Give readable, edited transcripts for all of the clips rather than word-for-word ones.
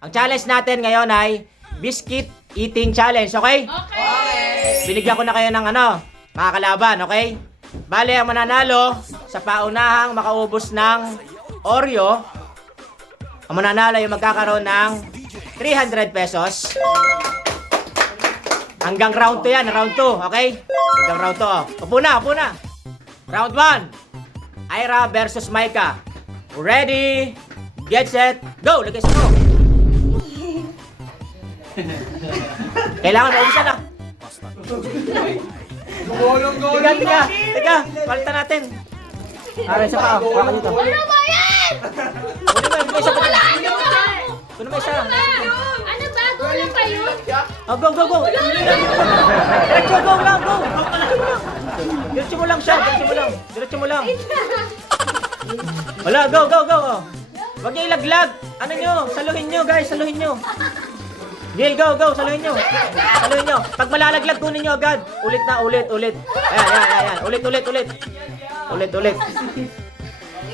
Ang challenge natin ngayon ay biscuit eating challenge, okay? Okay! Binigyan ko na kayo ng mga kalaban, okay? Bale, ang mananalo sa paunahang makaubos ng Oreo, ang mananalo yung magkakaroon ng 300 pesos. Hanggang round 2 yan, round 2, okay? Hanggang round 2, oh. Upo na. Round 1, Ira versus Micah. Ready, get set, go! Lagay sa mo. Kailangan maubusan na. Teka, palitan natin. Ara, isa pa. Baka dito. Ano ba yan? Kunin mo isa pa. Kunin mo isa. Ano ba? Gulang pa yun? Oh, go. Diretso, go lang, go. Diretso mo lang siya, diretso mo lang. Wala, go. Oh. Huwag niyo ilaglag. Ano nyo? Saluhin nyo, guys, saluhin nyo. Gil, go, saluhin nyo. Pag malalaglag, kunin nyo agad. Ulit. Ayan. Ulit.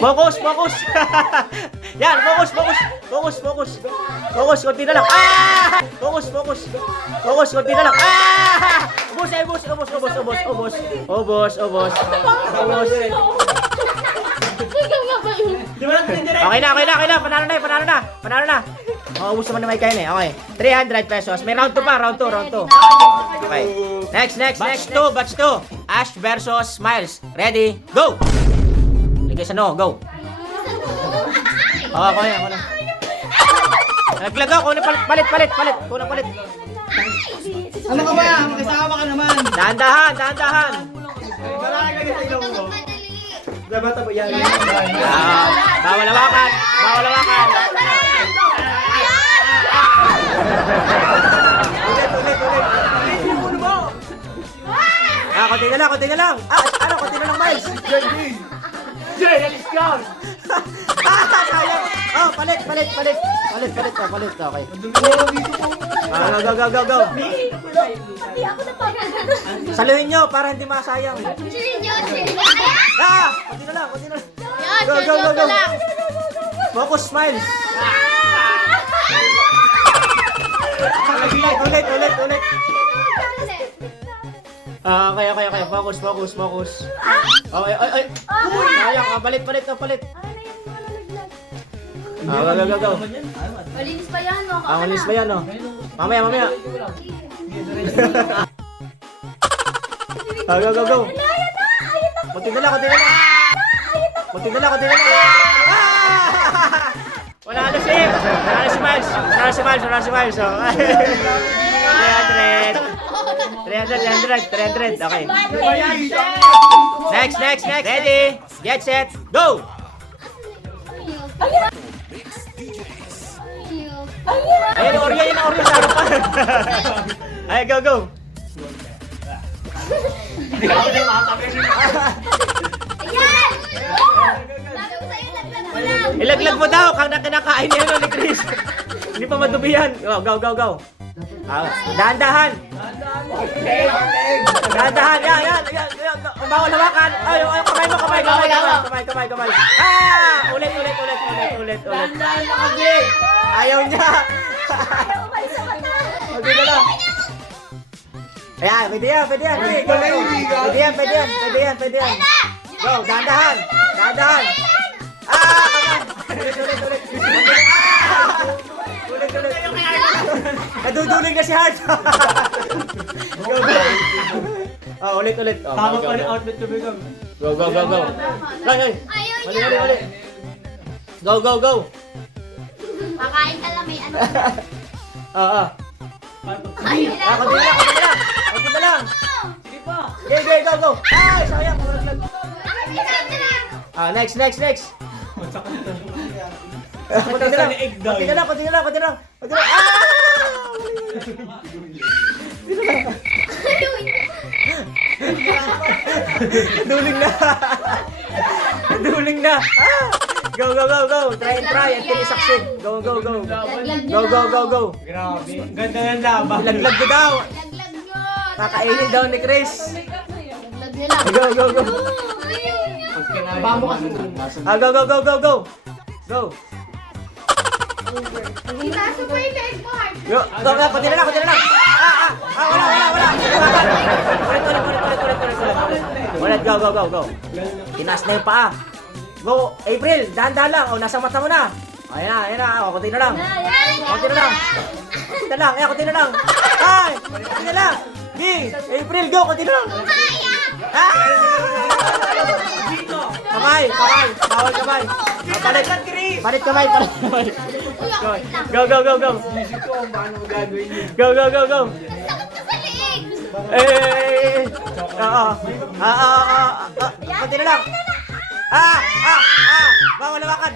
Focus. Yan, focus. Konti na lang. Focus, konti na lang. Ubos. Ikaw nga ba yun? Okay na. Panalo na. Ubus naman na may kain eh. Okay. 300 pesos. May round 2 pa. Round 2. Okay. Next. Batch 2. Ash versus Miles. Ready? Go! Ligay sa no. Go. Ako na. Naglag ako. Palit. Ano ka ba? Makisama ka naman. Dahan. Malalagay sa ilong mo. Dabata ba yan? Bawal hawakan. Konti na lang. Konti na lang, Miles. Jay, let's go. Sayang. Oh, palit. Okay. Go. Hindi ako napapagod. Saluhin nyo para hindi masayang. Seryoso. Konti na lang. Yan, Go. seryoso lang. Focus, Miles. Ulit. Okay. Focus. Okay. Sayang. Palit. Go. Malinis pa yan, no? Malis ba yan, Mamaya. Go. Kunti na lang. Wala na si Miles. 300. Okay. Next. Ready? Get set. Go! Ayun, Oreo sa harapan. Ay, go. Ayan! Sabi ko sa'yo, laglag mo lang. Ilaglag mo daw, kinakain niya ni Chris. Hindi pa madubihan. Go. Dahan-dahan. Yan. Bawal hawakan. Ay, kamay. Ulit. Ayaw niya. Pwede na lang. Ayan, pwede yan. Pwede yan. Go, dahan-dahan. Ulit. Naduduling na si Hart. Go. Ulit. Tama pa rin outfit ko bigam. Go. Ay. Ayaw Mali. Go. Makain ka lang, may ano. Oo. Ayaw na. Konti na lang. Sige pa. Go. Ay, sayang. Next. Konti na lang. Duling na. Go. Try until succeed. Go. Grabe. Ganda ng laban. Laglag ko daw. Laglag nyo. Kakainin daw ni Chris. Laglag nyo lang. Go. Bamo kasi. Go. Itaas mo pa yung leg mo, Heart. Yo, go, go, konti na lang, konti na lang. Wala. Ulit, go, tinaas na yung paa. Go, April, dahan-dahan lang. O, nasa mata mo na. Ayan na. O, konti na lang. Konti na lang. Konti na lang. Ay, konti na lang. Di, April, go, konti na lang. Kamay. Bawal kamay. Palit kamay. Go. Go. Konti na lang. Bawal lawakan.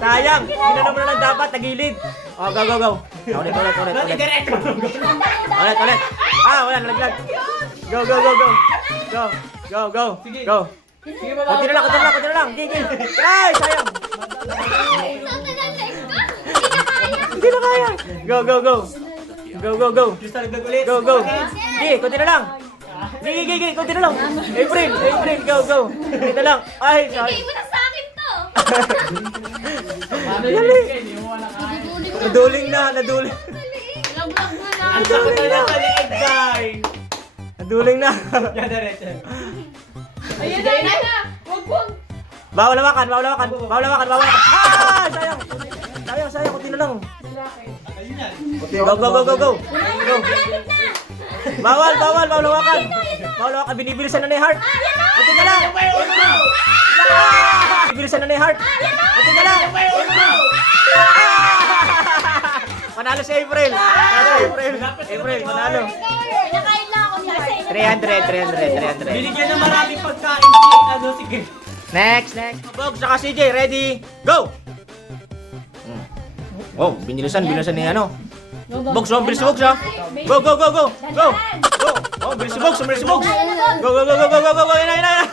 Sayang, ginano mo na lang dapat, tagilid. Oh, go. Ulit. Ulit. Wala, nalaglag. Go. Konti na lang. Gigi. Ay, sayang. Hindi na kaya. Go. Go. Gigi, konti na lang. Gigi, konti na lang. April, go. Konti na lang. Ay, Bigay sayang. mo na sa akin to. Dali. Naduling na. Laglag mo na. Naduling na. Ayun na. Wag. Bawal lawakan. Sayang, konti na lang. Go. Bawal lawakan. Binibilisan na ni Heart. Konti na lang. Binibilisan na ni Heart. Konti na lang. Panalo si April. April, panalo. Pinakain lang ako niya kasi. 300. Binigyan ng maraming pagkain si Chris. Next. Bog, saka CJ, ready, go! Oh, binilisan ni ano. Box, bilis si Box, ha? Go! Oh, bilis si Box. Go! Yun na.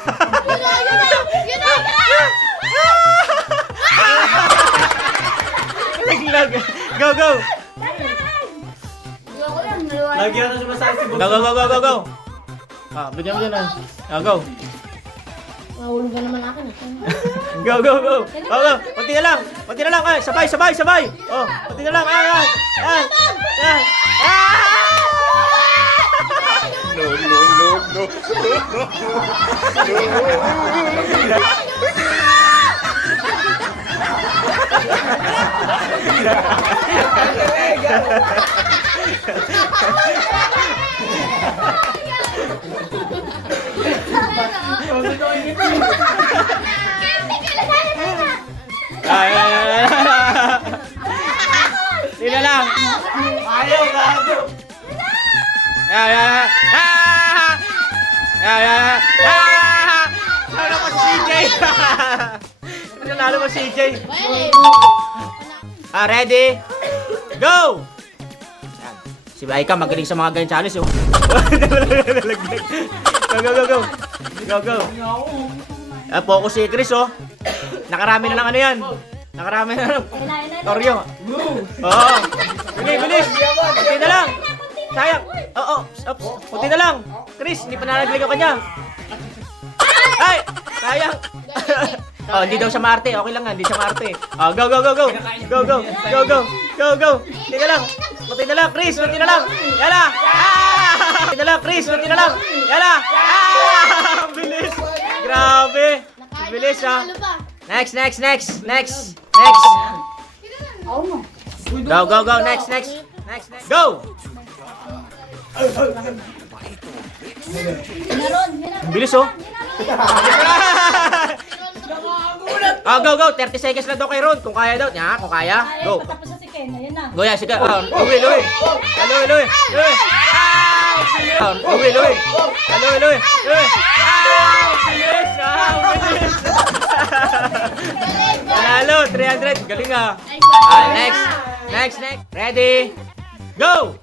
Yun na. Naglag. Go! Lagi na sumasabi si Bob. Go! Bigyan mo dyan, go. Mahulog ka naman akin. Go! Konti na lang. Ay, sabay. Oh, konti na lang. Ay. Sino lang? Ayaw, gago. Nanalo mo si CJ. Nanalo mo si CJ. Ready? Go! Yan. Si Aika magaling sa mga ganyan challenge. Oh. Go. Focus si Chris, oh. Nakarami na lang ano yan. Toryo. Oo. Bilis. Kunti na lang. Sayang. Oo. Kunti na lang. Chris, hindi pa nalaglag ako kanya. Ay! Sayang. Oh, hindi daw siya maarte. Okay lang nga, hindi siya maarte. Oh, go. Kunti na lang. Chris. Kunti na lang. Yala. Kunti na lang, Chris. Kunti na lang. Yala. Bilis. Grabe. Bilis, ha. Next. Go. Next. Go. Ang bilis, oh. Go. 30 seconds na daw kay Ron. Kung kaya daw. Kung kaya. Go. Patapos na si Ken. Ayan na. Go, sige. Luwi. Luwi. Panalo, 300. Galing, ah. Next. Ready? Go!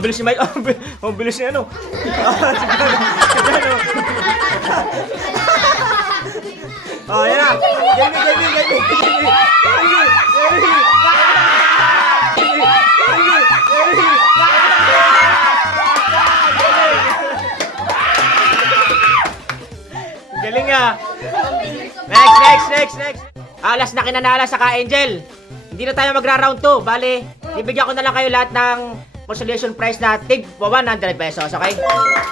Bilis ni Mike. Bilis niya, ano. Yan na. na. Next. Alas na kinanala saka Angel. Hindi na tayo magra-round 2. Bale, bibigyan ko na lang kayo lahat ng consolation prize na tig 100 pesos, okay?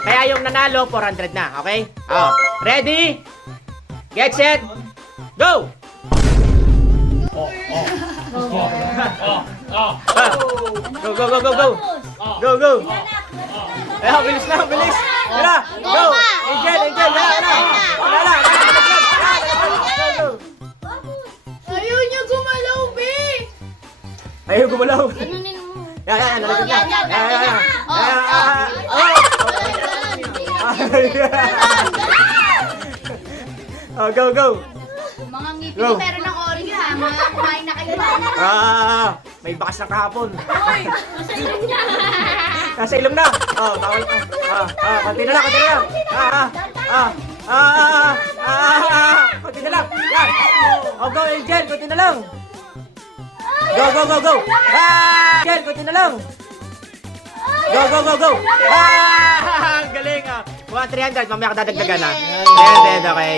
Kaya yung nanalo, 400 na, okay? Oh, ready? Get set. Go! Go. Go. Ayan, bilis na. Tara, go. Angel. Wala. Go. Ayaw niya gumalaw, be! Ayaw gumalaw. Ganunin mo. Yan, nalagyan na. Yan. Oh, go. Mga ngipin Go. ko pero ng orange ha. Mga kumain na kayo. May bakas na kahapon. Uy! Masaya niya! Nasa ilong na. Oh, bawal ka. Konti na lang. Konti na lang. Yan. Oh, go, Angel. Konti na lang. Go. Angel, konti na lang. Go. Ang galing. 1,300. Mamaya ka dadagdagan na. 300, okay.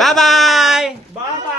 Bye-bye. Baka